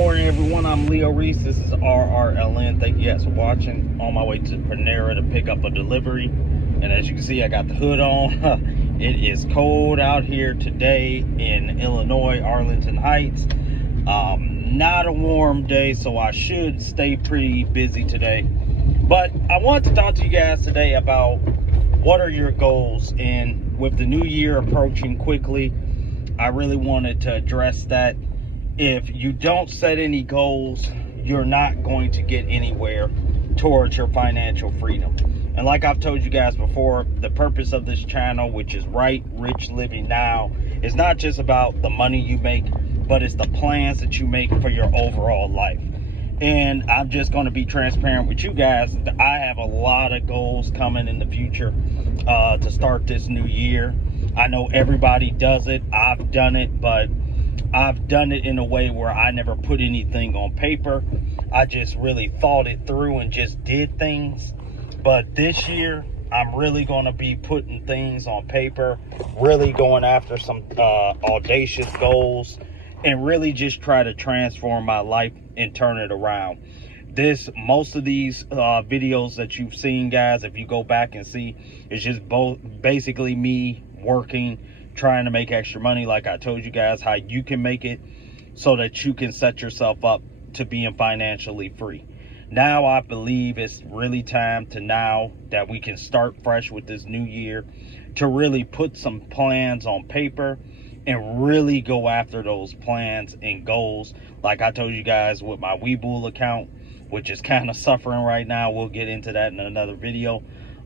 morning, everyone. I'm Leo Reese. This is RRLN. Thank you guys for watching. On my way to Panera to pick up a delivery. And as you can see, I got the hood on. It is cold out here today in Illinois, Arlington Heights. Not a warm day, so I should stay pretty busy today. But I want to talk to you guys today about what are your goals. And with the new year approaching quickly, I really wanted to address that. If you don't set any goals, you're not going to get anywhere towards your financial freedom. And like I've told you guys before, the purpose of this channel, which is Right Rich Living Now, is not just about the money you make, but it's the plans that you make for your overall life. And I'm just going to be transparent with you guys. I have a lot of goals coming in the future to start this new year. I know everybody does it. I've done it, but I've done it in a way where I never put anything on paper. I just really thought it through and just did things. But this year, I'm really going to be putting things on paper, really going after some audacious goals, and really just try to transform my life and turn it around. Most of these videos that you've seen, guys, if you go back and see, it's just basically me working, trying to make extra money. Like I told you guys how you can make it so that you can set yourself up to being financially free. Now I believe it's really time to, now that we can start fresh with this new year, to really put some plans on paper and really go after those plans and goals. Like I told you guys with my Webull account, which is kind of suffering right now. We'll get into that in another video.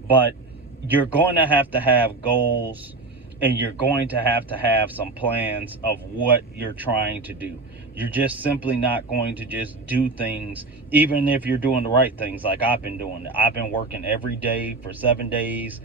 But you're going to have goals, and you're going to have some plans of what you're trying to do. You're just simply not going to just do things, even if you're doing the right things like I've been doing. I've been working every day for 7 days,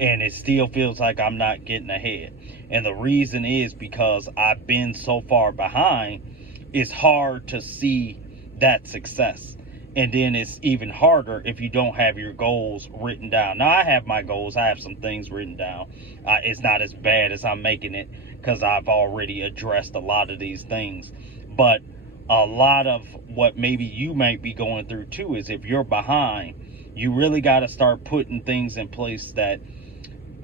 and it still feels like I'm not getting ahead. And the reason is because I've been so far behind. It's hard to see that success. And then it's even harder if you don't have your goals written down. Now, I have my goals. I have some things written down. It's not as bad as I'm making it, because I've already addressed a lot of these things. But a lot of what maybe you might be going through too is, if you're behind, you really got to start putting things in place. That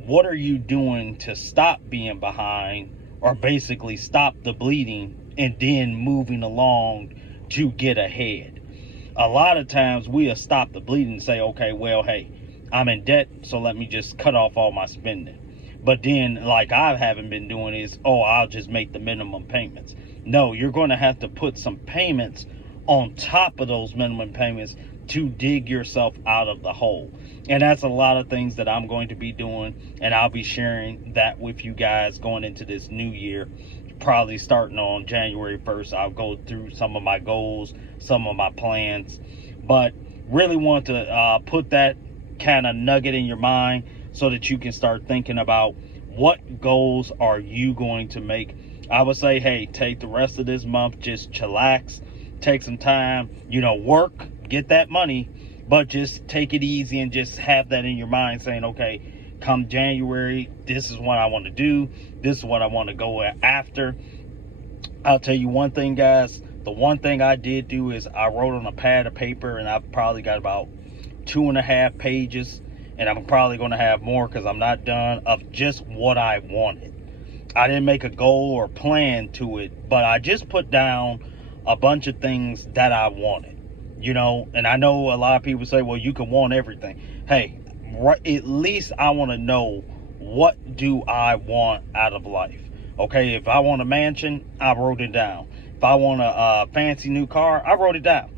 what are you doing to stop being behind, or basically stop the bleeding, and then moving along to get ahead. A lot of times we'll stop the bleeding and say, okay, well, hey, I'm in debt, so let me just cut off all my spending. But then, like I haven't been doing, is, oh, I'll just make the minimum payments. No, you're going to have to put some payments on top of those minimum payments to dig yourself out of the hole. And that's a lot of things that I'm going to be doing, and I'll be sharing that with you guys going into this new year. Probably starting on January 1st, I'll go through some of my goals, some of my plans. But really want to put that kind of nugget in your mind so that you can start thinking about what goals are you going to make. I would say, hey, take the rest of this month, just chillax, take some time, work, get that money, but just take it easy and just have that in your mind, saying, okay, come January, this is what I want to do. This is what I want to go after. I'll tell you one thing, guys. The one thing I did do is I wrote on a pad of paper, and I've probably got about 2.5 pages, and I'm probably going to have more because I'm not done, of just what I wanted. I didn't make a goal or plan to it, but I just put down a bunch of things that I wanted, and I know a lot of people say, well, you can want everything. Hey, at least I want to know, what do I want out of life? Okay, if I want a mansion, I wrote it down. If I want a fancy new car, I wrote it down.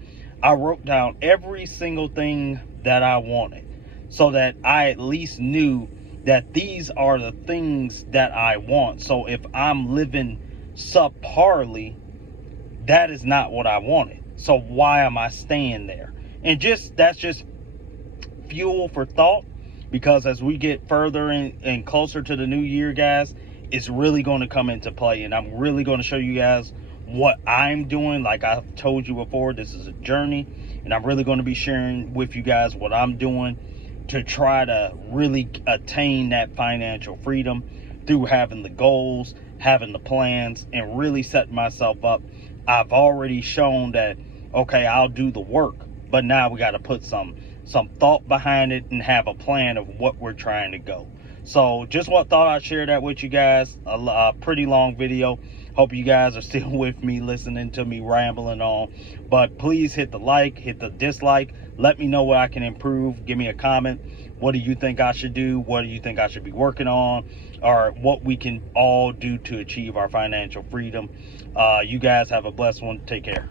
I wrote down every single thing that I wanted, so that I at least knew that these are the things that I want. So if I'm living subparly, that is not what I wanted. So why am I staying there? And that's just fuel for thought, because as we get further and closer to the new year, guys, it's really going to come into play. And I'm really going to show you guys what I'm doing. Like I've told you before, this is a journey, and I'm really going to be sharing with you guys what I'm doing to try to really attain that financial freedom through having the goals, having the plans, and really setting myself up I've already shown that, okay, I'll do the work, but now we got to put some thought behind it and have a plan of what we're trying to go. So just thought I'd share that with you guys. A pretty long video. Hope you guys are still with me, listening to me rambling on. But please hit the like, hit the dislike. Let me know what I can improve. Give me a comment. What do you think I should do? What do you think I should be working on? Or what we can all do to achieve our financial freedom. You guys have a blessed one. Take care.